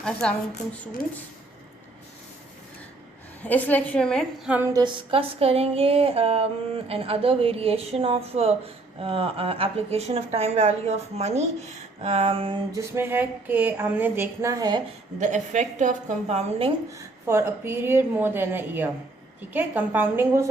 अस्सलाम वालेकुम स्टूडेंट्स। इस लेक्चर में हम डिस्कस करेंगे another variation of application of time value of money, जिसमें है कि हमने देखना है the effect of compounding for a period more than a year. ठीक है, कंपाउंडिंग हो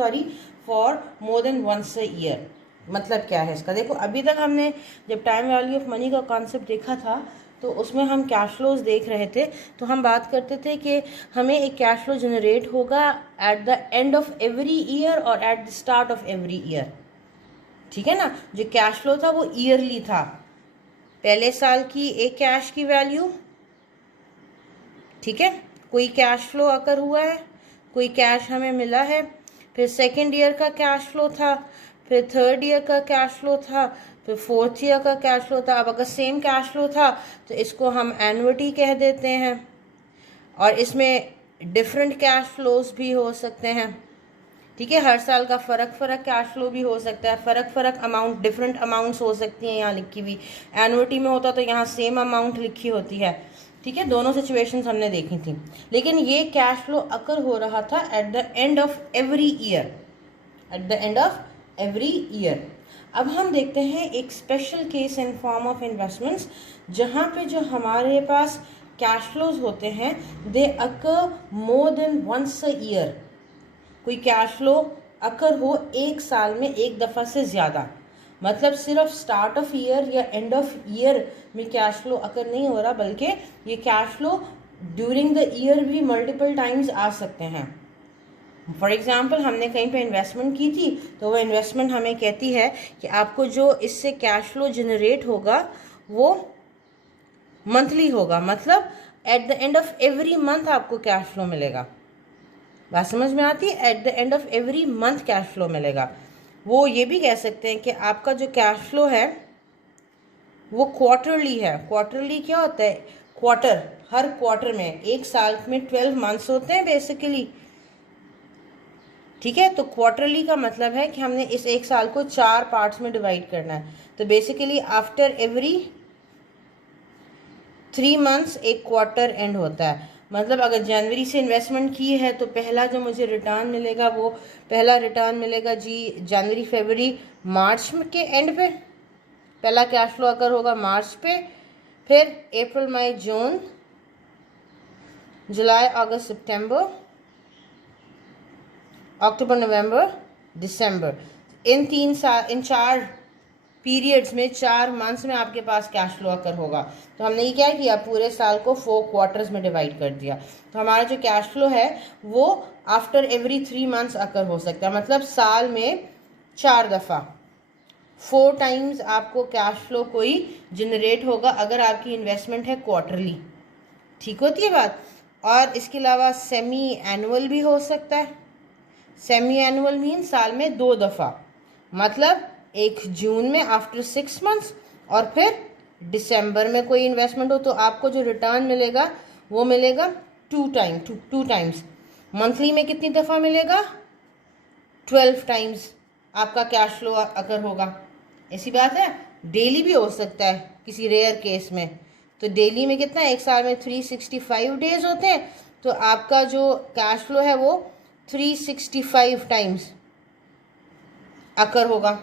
for more than once a year. मतलब क्या है इसका? देखो, अभी तक हमने जब टाइम वैल्यू ऑफ मनी का कॉन्सेप्ट देखा था तो उसमें हम कैश फ्लोज देख रहे थे। तो हम बात करते थे कि हमें एक कैश फ्लो जनरेट होगा at the end of every year और at the start of every year. ठीक है ना, जो कैश फ्लो था वो ईयरली था। पहले साल की एक कैश की वैल्यू, ठीक है, कोई कैश फ्लो अकर हुआ है, कोई कैश हमें मिला है, फिर सेकेंड ईयर का कैश फ्लो था, फिर थर्ड ईयर का कैश फ्लो था, फिर फोर्थ ईयर का कैश फ्लो था। अब अगर सेम कैश फ्लो था तो इसको हम एनुअटी कह देते हैं, और इसमें डिफरेंट कैश फ्लोज भी हो सकते हैं। ठीक है, हर साल का फ़र्क कैश फ्लो भी हो सकता है, फ़र्क अमाउंट, डिफरेंट अमाउंट्स हो सकती हैं यहाँ लिखी हुई। एनुअटी में होता तो यहाँ सेम अमाउंट लिखी होती है। ठीक है, दोनों सिचुएशंस हमने देखी थी, लेकिन ये कैश फ्लो अकर हो रहा था at the end of every year, at the end of every year. अब हम देखते हैं एक special case in form of investments, जहाँ पे जो हमारे पास कैश फ्लोज होते हैं they occur more than once a year. कोई कैश फ्लो अकर हो एक साल में एक दफ़ा से ज़्यादा, मतलब सिर्फ स्टार्ट ऑफ ईयर या एंड ऑफ ईयर में कैश फ्लो अकर नहीं हो रहा, बल्कि ये cash flow during the year भी मल्टीपल टाइम्स आ सकते हैं। फॉर एग्जाम्पल, हमने कहीं पे इन्वेस्टमेंट की थी तो वो इन्वेस्टमेंट हमें कहती है कि आपको जो इससे कैश फ्लो जनरेट होगा वो मंथली होगा, मतलब eight the end of every month आपको कैश फ्लो मिलेगा। बात समझ में आती है? Eight the end of every month cash flow मिलेगा। वो ये भी कह सकते हैं कि आपका जो कैश फ्लो है वो क्वार्टरली है। क्वार्टरली क्या होता है? क्वार्टर, हर क्वार्टर में, एक साल में 12 मंथ्स होते हैं बेसिकली। ठीक है, तो क्वार्टरली का मतलब है कि हमने इस एक साल को 4 पार्ट्स में डिवाइड करना है। तो बेसिकली आफ्टर एवरी 3 मंथ्स एक क्वार्टर एंड होता है। मतलब अगर जनवरी से इन्वेस्टमेंट की है तो पहला जो मुझे रिटर्न मिलेगा वो पहला रिटर्न मिलेगा जी जनवरी फरवरी मार्च के एंड पे, पहला कैश फ्लो अगर होगा मार्च पे, फिर अप्रैल मई जून जुलाई अगस्त सितंबर अक्टूबर नवंबर दिसंबर, इन 4 पीरियड्स में, 4 मंथ्स में आपके पास कैश फ्लो अकर होगा। तो हमने ये क्या किया, पूरे साल को 4 क्वार्टर्स में डिवाइड कर दिया। तो हमारा जो कैश फ्लो है वो आफ्टर एवरी 3 मंथ्स अकर हो सकता है, मतलब साल में 4 दफ़ा, 4 टाइम्स आपको कैश फ्लो कोई जनरेट होगा अगर आपकी इन्वेस्टमेंट है क्वार्टरली। ठीक होती है बात? और इसके अलावा सेमी एनुअल भी हो सकता है। सेमी एनुअल मीन साल में 2 दफ़ा, मतलब एक जून में आफ्टर 6 मंथ्स, और फिर दिसंबर में कोई इन्वेस्टमेंट हो तो आपको जो रिटर्न मिलेगा वो मिलेगा 2 टाइम्स। मंथली में कितनी दफ़ा मिलेगा? 12 टाइम्स आपका कैश फ्लो अगर होगा। ऐसी बात है। डेली भी हो सकता है किसी रेयर केस में। तो डेली में कितना, एक साल में 365 डेज होते हैं, तो आपका जो कैश फ्लो है वो 365 टाइम्स अकर होगा।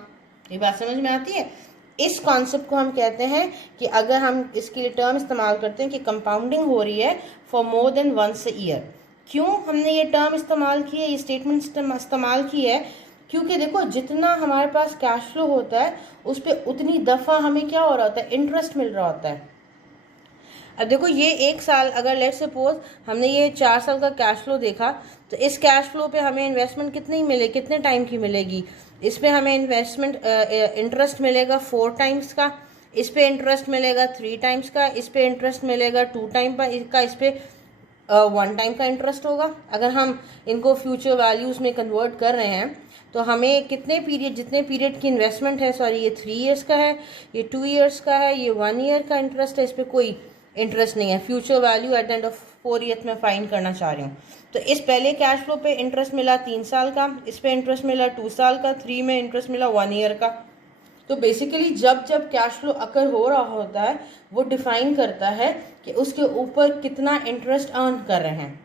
ये बात समझ में आती है? इस कॉन्सेप्ट को हम कहते हैं कि अगर हम इसके लिए टर्म इस्तेमाल करते हैं कि कंपाउंडिंग हो रही है for more than once a year. क्यों हमने ये टर्म इस्तेमाल की है, ये स्टेटमेंट इस्तेमाल की है? क्योंकि देखो, जितना हमारे पास कैश फ्लो होता है उस पर उतनी दफ़ा हमें क्या हो रहा होता है, इंटरेस्ट मिल रहा होता है। अब देखो, ये एक साल, अगर लेट सपोज हमने ये 4 साल का कैश फ्लो देखा, तो इस कैश फ्लो पे हमें इन्वेस्टमेंट कितनी मिले, कितने टाइम की मिलेगी? इस पे हमें इन्वेस्टमेंट इंटरेस्ट मिलेगा 4 टाइम्स का, इस पे इंटरेस्ट मिलेगा 3 टाइम्स का, इस पे इंटरेस्ट मिलेगा 2 टाइम का, इस पे 1 टाइम का इंटरेस्ट होगा। अगर हम इनको फ्यूचर वैल्यूज़ में कन्वर्ट कर रहे हैं तो हमें कितने पीरियड, जितने पीरियड की इन्वेस्टमेंट है, सॉरी ये 3 ईयर्स का है, ये 2 ईयर्स का है, ये 1 ईयर का इंटरेस्ट है, इस पर कोई इंटरेस्ट नहीं है। Future value eight the end of 4 year में फाइंड करना चाह रही हूँ। तो इस पहले कैश फ्लो पे इंटरेस्ट मिला 3 साल का, इस पे इंटरेस्ट मिला 2 साल का, 3 में इंटरेस्ट मिला 1 ईयर का। तो बेसिकली जब जब कैश फ्लो अकर हो रहा होता है वो डिफाइन करता है कि उसके ऊपर कितना इंटरेस्ट अर्न कर रहे हैं।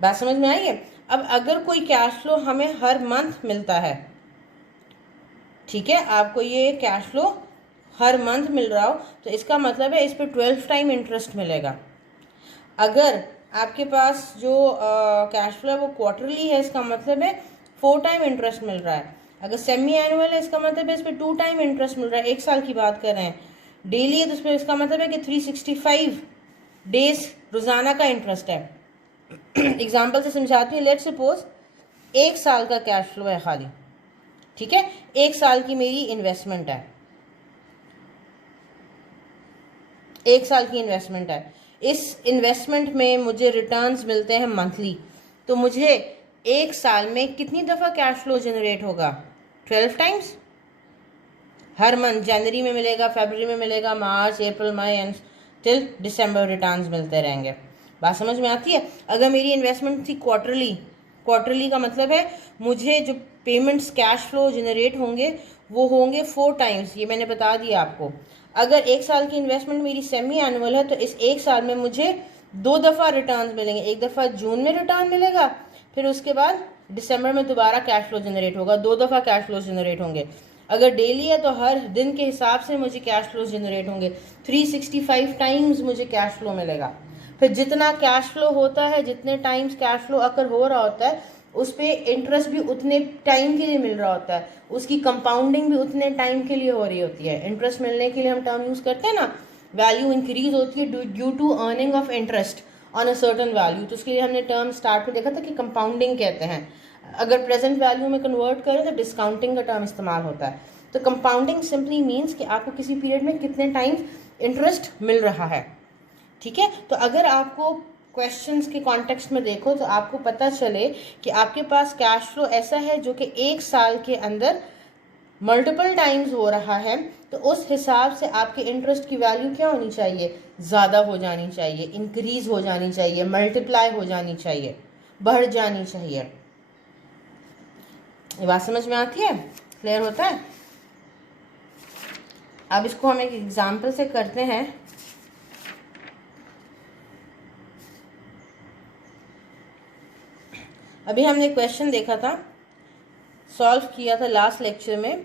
बात समझ में आई है? अब अगर कोई कैश फ्लो हमें हर मंथ मिलता है, ठीक है, आपको ये कैश फ्लो हर मंथ मिल रहा हो तो इसका मतलब है इस पर 12 टाइम इंटरेस्ट मिलेगा। अगर आपके पास जो कैश फ्लो है वो क्वार्टरली है, इसका मतलब है 4 टाइम इंटरेस्ट मिल रहा है। अगर सेमी एनुअल है इसका मतलब है इस पर 2 टाइम इंटरेस्ट मिल रहा है, 1 साल की बात कर रहे हैं। डेली है तो उसमें इसका मतलब है कि 365 डेज रोजाना का इंटरेस्ट है। एग्जाम्पल से समझाती हूँ। लेट सपोज 1 साल का कैश फ्लो है खाली, ठीक है, 1 साल की मेरी इन्वेस्टमेंट है, 1 साल की इन्वेस्टमेंट है। इस इन्वेस्टमेंट में मुझे रिटर्न्स मिलते हैं मंथली, तो मुझे 1 साल में कितनी दफ़ा कैश फ्लो जनरेट होगा? 12 टाइम्स। हर मंथ जनवरी में मिलेगा, फरवरी में मिलेगा, मार्च, अप्रैल, मई एंड टिल दिसंबर रिटर्न्स मिलते रहेंगे। बात समझ में आती है? अगर मेरी इन्वेस्टमेंट थी क्वार्टरली, क्वार्टरली का मतलब है मुझे जो पेमेंट्स कैश फ्लो जनरेट होंगे वो होंगे 4 टाइम्स, ये मैंने बता दिया आपको। अगर 1 साल की इन्वेस्टमेंट मेरी सेमी एनुअल है तो इस 1 साल में मुझे 2 दफ़ा रिटर्न मिलेंगे। एक दफ़ा जून में रिटर्न मिलेगा, फिर उसके बाद दिसंबर में दोबारा कैश फ्लो जनरेट होगा, 2 दफ़ा कैश फ्लो जनरेट होंगे। अगर डेली है तो हर दिन के हिसाब से मुझे कैश फ्लो जनरेट होंगे, 365 टाइम्स मुझे कैश फ्लो मिलेगा। फिर जितना कैश फ्लो होता है, जितने टाइम्स कैश फ्लो अकर हो रहा होता है, उस पर इंटरेस्ट भी उतने टाइम के लिए मिल रहा होता है, उसकी कंपाउंडिंग भी उतने टाइम के लिए हो रही होती है। इंटरेस्ट मिलने के लिए हम टर्म यूज़ करते हैं ना, वैल्यू इंक्रीज होती है due to earning of interest on a certain value, तो उसके लिए हमने टर्म स्टार्ट में देखा था कि कंपाउंडिंग कहते हैं। अगर प्रेजेंट वैल्यू में कन्वर्ट करें तो डिस्काउंटिंग का टर्म इस्तेमाल होता है। तो कंपाउंडिंग सिंपली मीन्स कि आपको किसी पीरियड में कितने टाइम इंटरेस्ट मिल रहा है, ठीक है। तो अगर आपको क्वेश्चंस के कॉन्टेक्स्ट में देखो तो आपको पता चले कि आपके पास कैश फ्लो ऐसा है जो कि 1 साल के अंदर मल्टीपल टाइम्स हो रहा है, तो उस हिसाब से आपके इंटरेस्ट की वैल्यू क्या होनी चाहिए? ज़्यादा हो जानी चाहिए, इंक्रीज हो जानी चाहिए, मल्टीप्लाई हो जानी चाहिए, बढ़ जानी चाहिए। ये बात समझ में आती है? क्लियर होता है? अब इसको हम एक एग्जाम्पल से करते हैं। अभी हमने क्वेश्चन देखा था, सॉल्व किया था लास्ट लेक्चर में,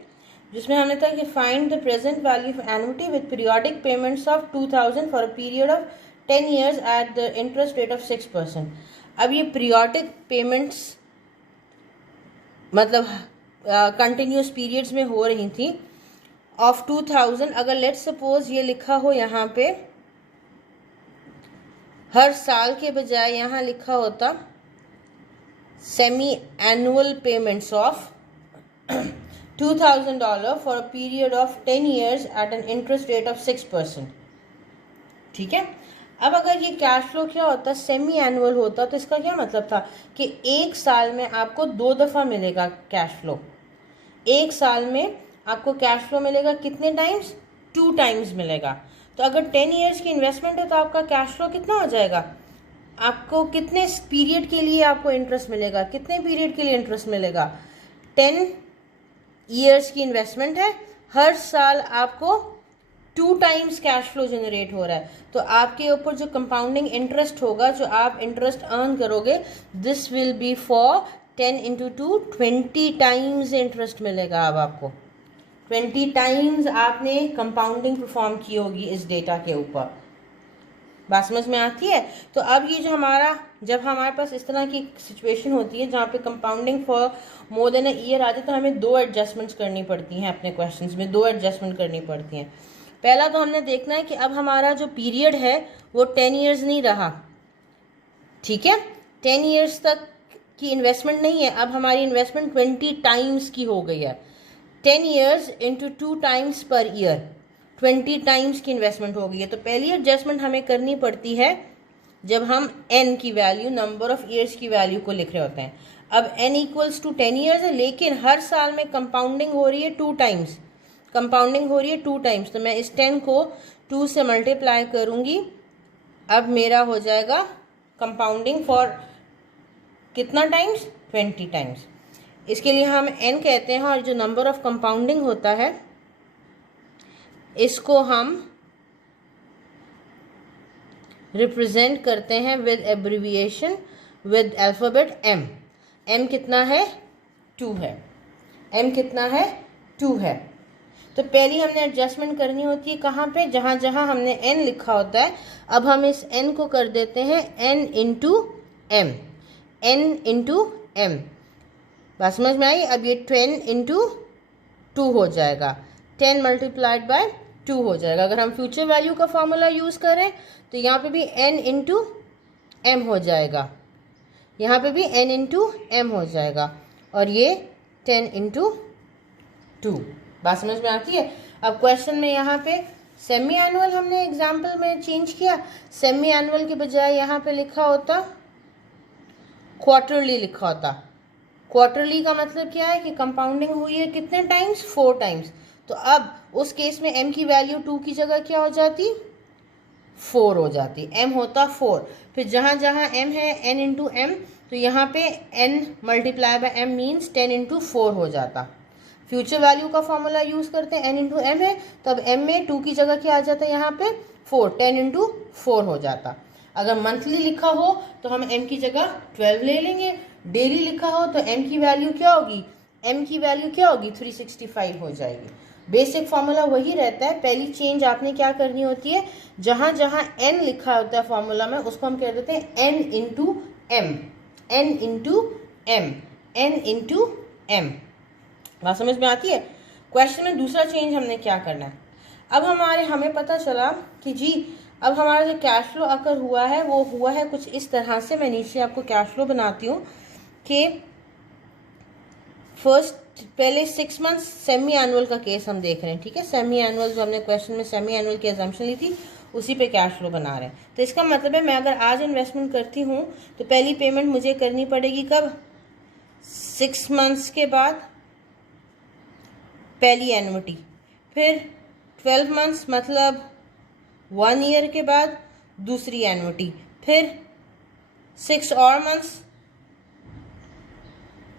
जिसमें हमने था कि find the present value of annuity with periodic payments of 2000 for a period of 10 years at the interest rate of 6%। अब ये पीरियोडिक पेमेंट्स मतलब कंटिन्यूस पीरियड्स में हो रही थी ऑफ 2000। अगर लेट्स सपोज ये लिखा हो यहाँ पे हर साल के बजाय यहाँ लिखा होता semi annual payments of $2,000 for a period of 10 years at an interest rate of 6%, ठीक है। अब अगर ये कैश फ्लो क्या होता, सेमी एनुअल होता, तो इसका क्या मतलब था कि 1 साल में आपको 2 दफ़ा मिलेगा कैश फ्लो। 1 साल में आपको कैश फ्लो मिलेगा कितने टाइम्स? 2 टाइम्स मिलेगा। तो अगर 10 years की इन्वेस्टमेंट है तो आपका कैश फ्लो कितना हो जाएगा? आपको कितने पीरियड के लिए आपको इंटरेस्ट मिलेगा? कितने पीरियड के लिए इंटरेस्ट मिलेगा? 10 years की इन्वेस्टमेंट है, हर साल आपको 2 टाइम्स कैश फ्लो जनरेट हो रहा है, तो आपके ऊपर जो कंपाउंडिंग इंटरेस्ट होगा, जो आप इंटरेस्ट अर्न करोगे, this will be for 10 into 2 20 times interest मिलेगा। अब आपको 20 टाइम्स आपने कंपाउंडिंग परफॉर्म की होगी इस डेटा के ऊपर। बात समझ में आती है? तो अब ये जो जब हमारे पास इस तरह की सिचुएशन होती है जहाँ पे compounding for more than a year आती है, तो हमें 2 एडजस्टमेंट्स करनी पड़ती हैं अपने क्वेश्चंस में, 2 एडजस्टमेंट करनी पड़ती हैं। पहला तो हमने देखना है कि अब हमारा जो पीरियड है वो 10 years नहीं रहा, ठीक है, 10 years तक की इन्वेस्टमेंट नहीं है, अब हमारी इन्वेस्टमेंट 20 टाइम्स की हो गई है। 10 years into 2 times per year 20 times की इन्वेस्टमेंट हो गई है। तो पहली एडजस्टमेंट हमें करनी पड़ती है जब हम n की वैल्यू, नंबर ऑफ ईयर्स की वैल्यू को लिख रहे होते हैं। अब n इक्वल्स टू 10 years है, लेकिन हर साल में कंपाउंडिंग हो रही है 2 टाइम्स, कंपाउंडिंग हो रही है 2 टाइम्स, तो मैं इस 10 को 2 से मल्टीप्लाई करूंगी। अब मेरा हो जाएगा कंपाउंडिंग फॉर कितना टाइम्स? 20 टाइम्स। इसके लिए हम n कहते हैं, और जो नंबर ऑफ कंपाउंडिंग होता है इसको हम रिप्रेजेंट करते हैं with abbreviation with alphabet m. M कितना है? 2 है। एम कितना है? 2 है। तो पहली हमने एडजस्टमेंट करनी होती है कहाँ पे? जहाँ जहाँ हमने एन लिखा होता है। अब हम इस एन को कर देते हैं n into m, n into m. बात समझ में आई? अब ये 10 इंटू 2 हो जाएगा, 10 मल्टीप्लाइड बाय 2 हो जाएगा। अगर हम फ्यूचर वैल्यू का फॉर्मूला यूज़ करें तो यहाँ पे भी n इंटू एम हो जाएगा, यहाँ पे भी n इंटू एम हो जाएगा, और ये 10 इंटू 2। बात समझ में आती है? अब क्वेश्चन में यहाँ पे सेमी एनुअल हमने एग्जाम्पल में चेंज किया। सेमी एनुअल के बजाय यहाँ पे लिखा होता क्वार्टरली लिखा होता। क्वार्टरली का मतलब क्या है कि कंपाउंडिंग हुई है कितने टाइम्स? 4 टाइम्स। तो अब उस केस में m की वैल्यू 2 की जगह क्या हो जाती? 4 हो जाती। m होता 4। फिर जहाँ जहाँ m है n इंटू एम, तो यहाँ पे n multiply by m means 10 into 4 हो जाता। फ्यूचर वैल्यू का फॉर्मूला यूज़ करते हैं, n इंटू एम है, तो अब m में 2 की जगह क्या आ जाता है? यहाँ पे 4, 10 इंटू 4 हो जाता। अगर मंथली लिखा हो तो हम m की जगह 12 ले लेंगे। डेली लिखा हो तो m की वैल्यू क्या होगी? m की वैल्यू क्या होगी? 365 हो जाएगी। बेसिक फॉर्मूला वही रहता है। पहली चेंज आपने क्या करनी होती है, जहाँ जहाँ n लिखा होता है फॉर्मूला में उसको हम कह देते हैं n into m, n into m, n into m. बात समझ में आती है? क्वेश्चन में दूसरा चेंज हमने क्या करना है, अब हमें पता चला कि जी अब हमारा जो कैश फ्लो अकर हुआ है वो हुआ है कुछ इस तरह से। मैं नीचे आपको कैश फ्लो बनाती हूँ कि फर्स्ट पहले 6 मंथ्स सेमी एनुअल का केस हम देख रहे हैं, ठीक है। सेमी एनुअल जो हमने क्वेश्चन में सेमी एनुअल की एजम्पशन ली थी उसी पे कैश फ्लो बना रहे हैं। तो इसका मतलब है मैं अगर आज इन्वेस्टमेंट करती हूँ तो पहली पेमेंट मुझे करनी पड़ेगी कब? 6 मंथ्स के बाद पहली एन्युटी, फिर 12 मंथ्स मतलब 1 ईयर के बाद दूसरी एन्युटी, फिर 6 और मंथ्स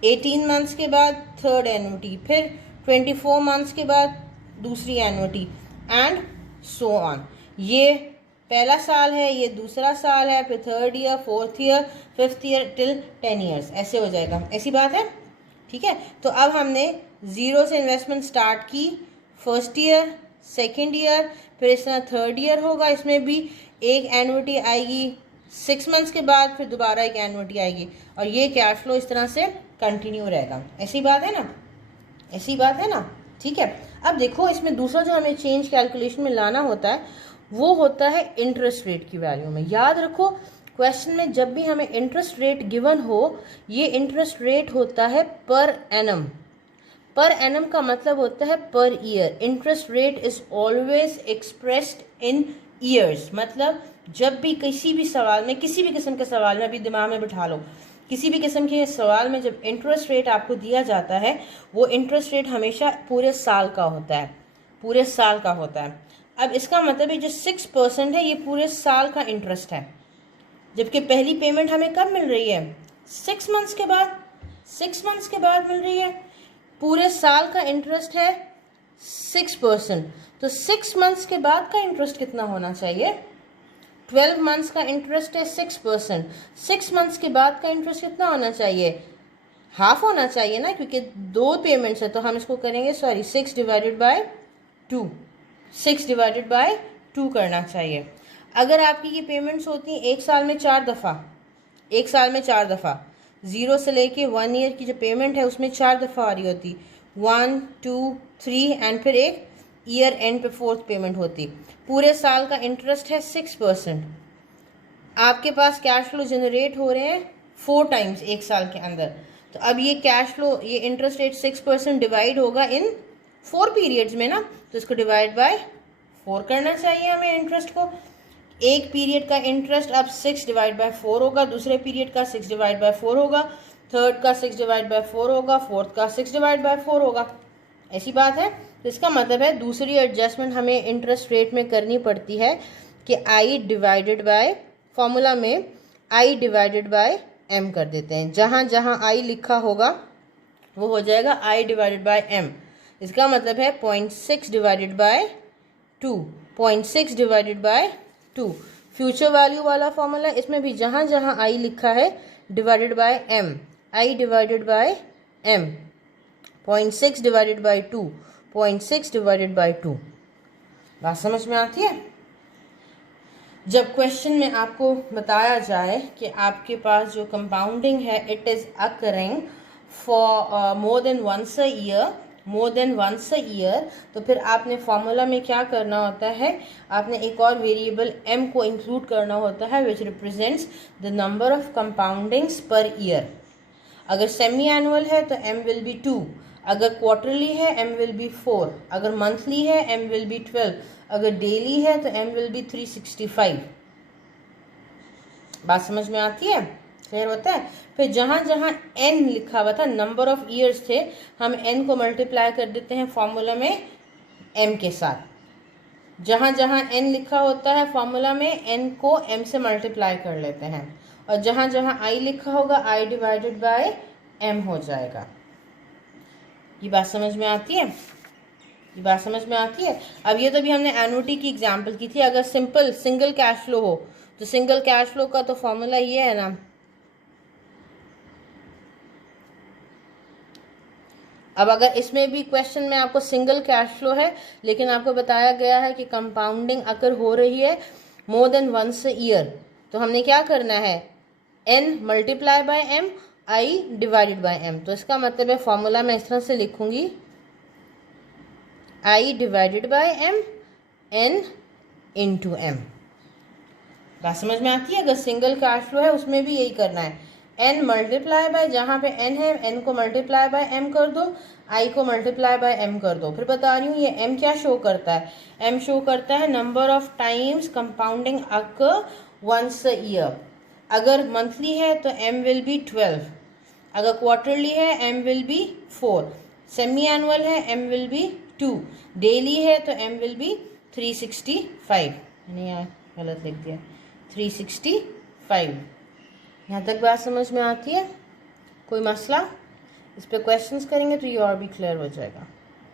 18 मंथ्स के बाद थर्ड एन्युटी, फिर 24 मंथ्स के बाद दूसरी एन्युटी, एंड सो ऑन। ये पहला साल है, ये दूसरा साल है, फिर 3rd year, 4th year, 5th year till 10 years, ऐसे हो जाएगा। ऐसी बात है, ठीक है। तो अब हमने 0 से इन्वेस्टमेंट स्टार्ट की, 1st ईयर, 2nd ईयर, फिर इस तरह 3rd ईयर होगा, इसमें भी एक एन्युटी आएगी 6 मंथ्स के बाद, फिर दोबारा एक एन्युटी आएगी, और ये कैश फ्लो इस तरह से कंटिन्यू रहेगा। ऐसी बात है ना? ऐसी बात है ना? ठीक है। अब देखो इसमें दूसरा जो हमें चेंज कैलकुलेशन में लाना होता है वो होता है इंटरेस्ट रेट की वैल्यू में। याद रखो क्वेश्चन में जब भी हमें इंटरेस्ट रेट गिवन हो, ये इंटरेस्ट रेट होता है पर एनम। पर एनम का मतलब होता है per year. Interest rate is always expressed in years. मतलब जब भी किसी भी सवाल में, किसी भी किस्म के सवाल में, अभी दिमाग में बिठा लो, किसी भी किस्म के सवाल में जब इंटरेस्ट रेट आपको दिया जाता है वो इंटरेस्ट रेट हमेशा पूरे साल का होता है, पूरे साल का होता है। अब इसका मतलब है जो 6% है ये पूरे साल का इंटरेस्ट है, जबकि पहली पेमेंट हमें कब मिल रही है? 6 मंथ्स के बाद। 6 मंथ्स के बाद मिल रही है। पूरे साल का इंटरेस्ट है 6%, तो 6 मंथ्स के बाद का इंटरेस्ट कितना होना चाहिए? 12 मंथ्स का इंटरेस्ट है 6%, 6 मंथ्स के बाद का इंटरेस्ट कितना होना चाहिए? हाफ होना चाहिए ना, क्योंकि 2 पेमेंट्स है। तो हम इसको करेंगे 6 डिवाइडेड बाय 2, 6 डिवाइडेड बाय 2 करना चाहिए। अगर आपकी ये पेमेंट्स होती हैं एक साल में 4 दफ़ा, एक साल में 4 दफ़ा, 0 से लेके 1 ईयर की जो पेमेंट है उसमें 4 दफ़ा आ रही होती, 1, 2, 3 एंड फिर एक ईयर एंड पे 4th पेमेंट होती। पूरे साल का इंटरेस्ट है 6%। आपके पास कैश फ्लो जनरेट हो रहे हैं 4 टाइम्स एक साल के अंदर। तो अब ये कैश फ्लो, ये इंटरेस्ट रेट 6% डिवाइड होगा इन 4 पीरियड्स में ना, तो इसको डिवाइड बाय 4 करना चाहिए हमें इंटरेस्ट को। एक पीरियड का इंटरेस्ट अब 6 डिवाइड बाय 4 होगा, दूसरे पीरियड का 6 डिवाइड बाय 4 होगा, थर्ड का 6 डिवाइड बाय 4 होगा, फोर्थ का 6 डिवाइड बाय 4 होगा। ऐसी बात है। तो इसका मतलब है दूसरी एडजस्टमेंट हमें इंटरेस्ट रेट में करनी पड़ती है कि आई डिवाइडेड बाय, फॉर्मूला में आई डिवाइडेड बाय एम कर देते हैं। जहाँ जहाँ आई लिखा होगा वो हो जाएगा आई डिवाइडेड बाय एम। इसका मतलब है 0.6 divided by 2, 0.6 divided by 2। Future value वाला फॉर्मूला, इसमें भी जहाँ जहाँ आई लिखा है divided by m, i divided by m, 0.6 divided by 2, 0.6 divided by 2। बात समझ में आती है? जब क्वेश्चन में आपको बताया जाए कि आपके पास जो कंपाउंडिंग है it is occurring for more than once a year, तो फिर आपने फॉर्मूला में क्या करना होता है, आपने एक और वेरिएबल m को इंक्लूड करना होता है which represents the number of compoundings per year. अगर सेमी एनुअल है तो m विल बी 2, अगर क्वार्टरली है m विल बी 4, अगर मंथली है m विल बी 12, अगर डेली है तो m विल बी 365। बात समझ में आती है? क्लियर होता है? फिर जहाँ जहाँ n लिखा हुआ था, नंबर ऑफ ईयर्स थे, हम n को मल्टीप्लाई कर देते हैं फॉर्मूला में m के साथ। जहाँ जहाँ n लिखा होता है फॉर्मूला में n को m से मल्टीप्लाई कर लेते हैं, और जहाँ जहाँ i लिखा होगा i डिवाइडेड बाय m हो जाएगा। ये बात समझ में आती है? ये बात समझ में आती है? अब ये तो भी हमने एनुटी की एग्जांपल की थी। अगर सिंपल सिंगल कैश फ्लो हो तो सिंगल कैश फ्लो का तो फॉर्मूला ये है ना, अब अगर इसमें भी क्वेश्चन में आपको सिंगल कैश फ्लो है लेकिन आपको बताया गया है कि कंपाउंडिंग अगर हो रही है more than once a year, तो हमने क्या करना है, n multiply by m, i divided by m। तो इसका मतलब है फॉर्मूला मैं इस तरह से लिखूंगी, i divided by m, n into m। बात समझ में आती है? अगर सिंगल कैश फ्लो है उसमें भी यही करना है, n मल्टीप्लाई बाय, जहाँ पे n है n को मल्टीप्लाई बाय m कर दो, i को मल्टीप्लाई बाय m कर दो। फिर बता रही हूँ ये m क्या शो करता है, m शो करता है number of times compounding occur once a year. अगर मंथली है तो m विल बी 12, अगर क्वार्टरली है m will be 4, semi annual है m विल बी 2, डेली है तो m विल बी 365। नहीं यार गलत लिख दिया, 365। यहाँ तक बात समझ में आती है? कोई मसला? इस पे क्वेश्चंस करेंगे तो ये और भी क्लियर हो जाएगा।